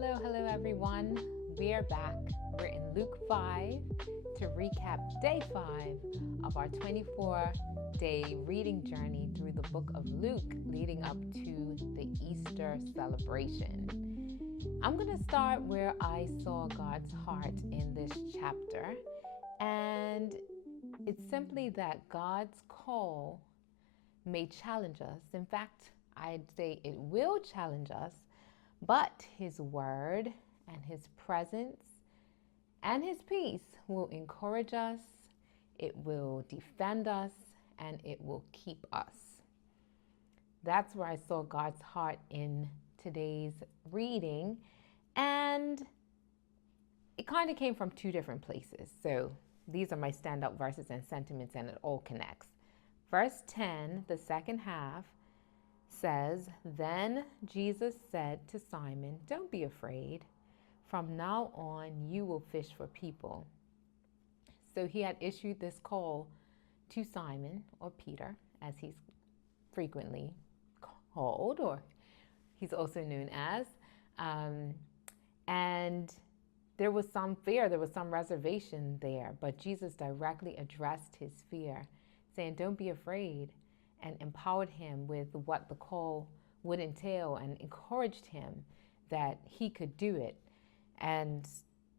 Hello, everyone. We are back. We're in Luke 5 to recap day 5 of our 24-day reading journey through the book of Luke, leading up to the Easter celebration. I'm going to start where I saw God's heart in this chapter, and it's simply that God's call may challenge us. In fact, I'd say it will challenge us, but His word and His presence and His peace will encourage us, it will defend us, and it will keep us. That's where I saw God's heart in today's reading, and it kind of came from two different places. So these are my standout verses and sentiments, and it all connects. Verse 10, the second half, says, "Then Jesus said to Simon, 'Don't be afraid. From now on, you will fish for people.'" So He had issued this call to Simon, or Peter, as he's frequently called, or he's also known as. And there was some fear, there was some reservation there, but Jesus directly addressed his fear, saying, "Don't be afraid," and empowered him with what the call would entail and encouraged him that he could do it. And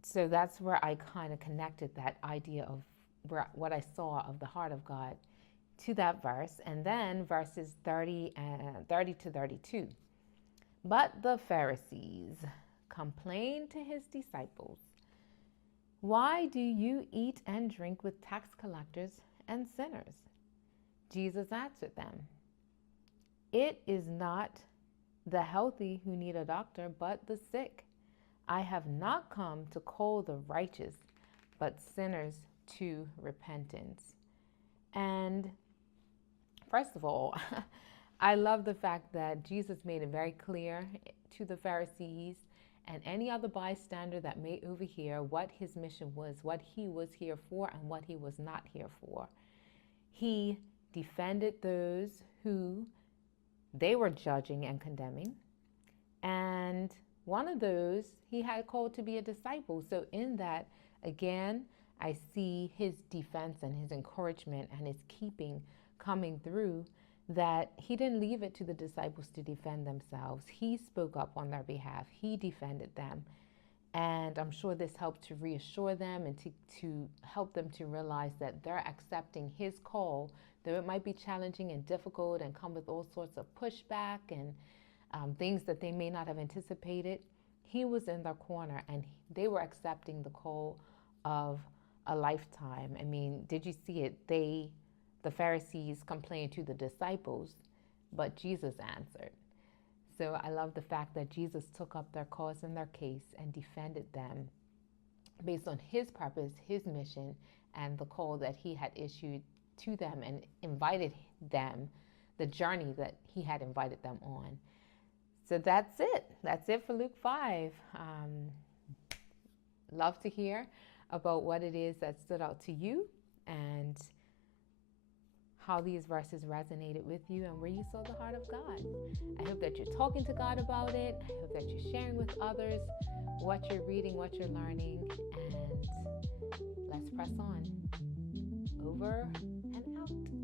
so that's where I kind of connected that idea of what I saw of the heart of God to that verse. And then verses 30 to 32. "But the Pharisees complained to his disciples, 'Why do you eat and drink with tax collectors and sinners?' Jesus answered them, 'It is not the healthy who need a doctor, but the sick. I have not come to call the righteous, but sinners to repentance.'" And first of all, I love the fact that Jesus made it very clear to the Pharisees and any other bystander that may overhear what his mission was, what he was here for, and what he was not here for. He defended those who they were judging and condemning. And one of those he had called to be a disciple. So in that, again, I see his defense and his encouragement and his keeping coming through, that he didn't leave it to the disciples to defend themselves. He spoke up on their behalf. He defended them. And I'm sure this helped to reassure them and to help them to realize that they're accepting his call, though it might be challenging and difficult and come with all sorts of pushback and things that they may not have anticipated. He was in their corner, and they were accepting the call of a lifetime. I mean, did you see it? The Pharisees complained to the disciples, but Jesus answered. So I love the fact that Jesus took up their cause and their case and defended them based on his purpose, his mission, and the call that he had issued to them and invited them, the journey that he had invited them on. So that's it. That's it for Luke 5. Love to hear about what it is that stood out to you and how these verses resonated with you and where you saw the heart of God. I hope that you're talking to God about it. I hope that you're sharing with others what you're reading, what you're learning, and let's press on. Over and out.